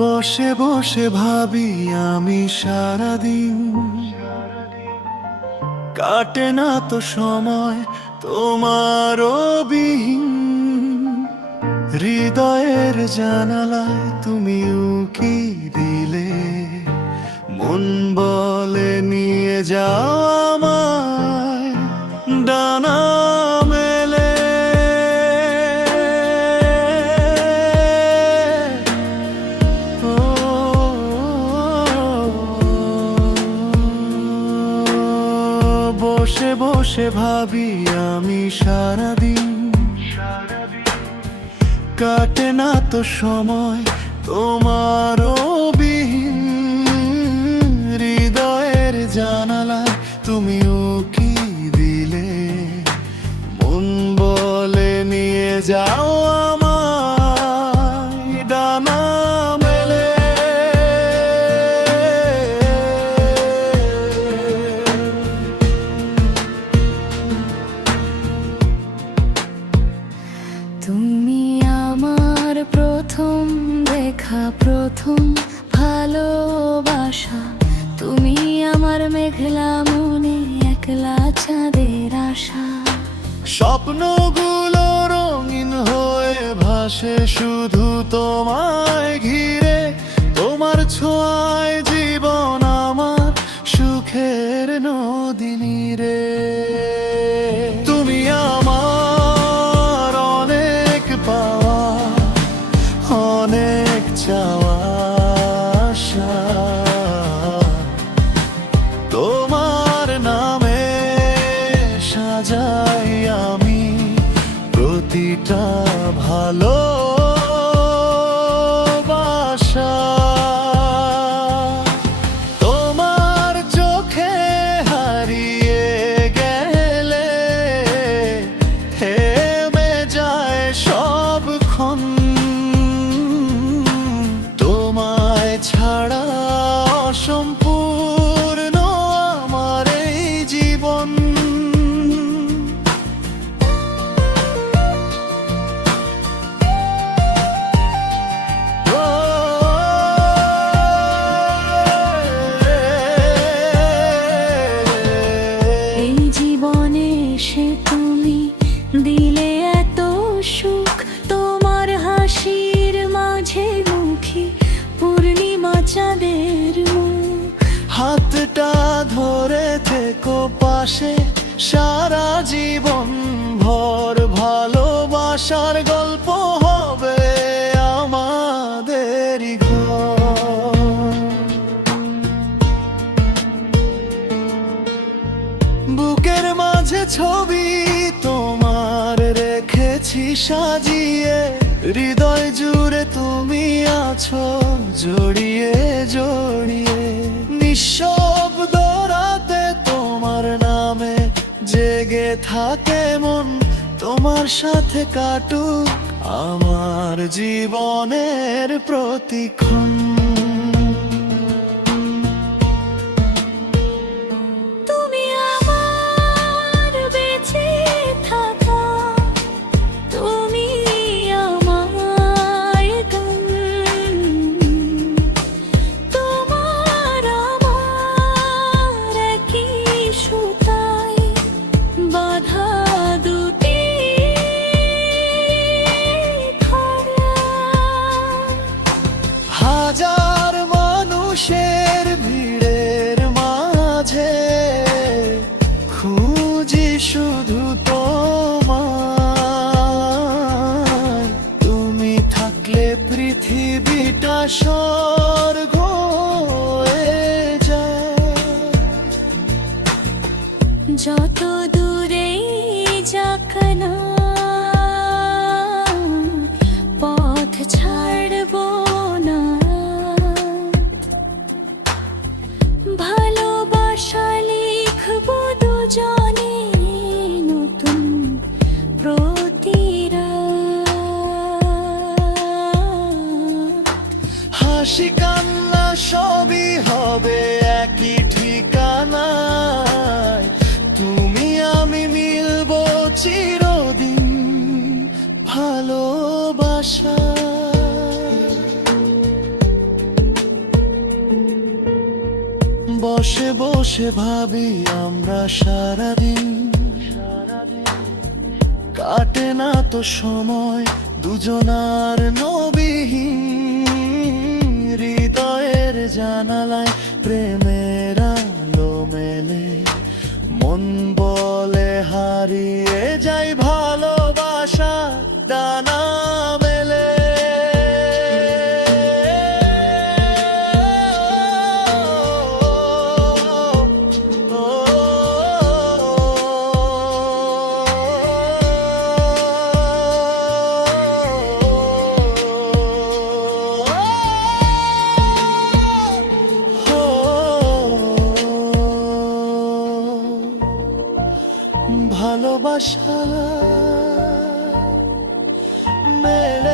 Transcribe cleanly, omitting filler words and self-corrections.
বসে বসে ভাবি আমি সারাদিন, কাটে না তো সময় তোমারও বিহীন। হৃদয়ের জানালায় তুমি উকি দিলে, মন বলে নিয়ে যাও আমায় ডানা মেলে। ও বসে বসে ভাবি আমি সারাদিন, কাটে না তো সময় তোমারও বিহীন। হৃদয়ের জানালায় তুমি উকি দিলে, মন বলে নিয়ে যাও আমায় ডানা মেলে। তুমি আমার প্রথম দেখা, প্রথম ভালোবাসা। তুমি আমার মেঘলা মনে একলা চাঁদের আশা। স্বপ্নগুলো রঙিন হয়ে ভাসে শুধু তোমায় ঘিরে, তোমার ছোঁয়ায় জীবন আমার সুখের নদী রে। তুমি আমার অনেক পাওয়া, অনেক চাওয়া আশা। তোমার নামে সাজাই আমি প্রতিটা ভালোবাসা। তোমার চোখে হারিয়ে গেলে থেমে যায় সবক্ষণ। তোমায় ছাড়া অসম্পূর্ণ আমার এই জীবন। এই জীবনে এসে তুমি দিলে এত সুখ। তোমার হাসির মাঝে মুখী পূর্ণিমা চাঁদের মুখ। হাতটা ধরে থেকো পাশে সারা জীবন ভর, ভালোবাসার গল্প হবে আমাদেরই ঘর। বুকের মাঝে ছবি তোমার রেখেছি সাজিয়ে, হৃদয় জুড়ে তুমি আছো জড়িয়ে জড়িয়ে। নিঃশব্দ রাতে তোমার নামে জেগে থাকে মন, তোমার সাথে কাটুক আমার জীবনের প্রতিক্ষণ। তুমি আমার বেঁচে থাকা, তুমি আমার গান। তোমার আমার একই সুতায় বাঁধা দুটি খাড়া। হাজার মানুষের ভিড়ের মাঝে খুঁজি শুধু তোমায়। তুমি থাকলে পৃথিবীটা স্বর্গ হয়ে যায়। যত দূরেই যাক না, পথ ছাড়ব না। ভালোবাসা লিখব দুজনে নতুন প্রতিরাত। হাসি কান্না সবই হবে একই ঠিকানায়। তুমি আমি মিলব চিরদিন ভালোবাসা। বসে বসে ভাবি আমরা সারাদিন, কাটে না তো সময় দুজনার নবীহীন। হৃদয়ের জানালায় প্রেমের আলো মেলে, মন বলে হারিয়ে যাই ভালোবাসা ডানা মেলে। ভালোবাসা মেলে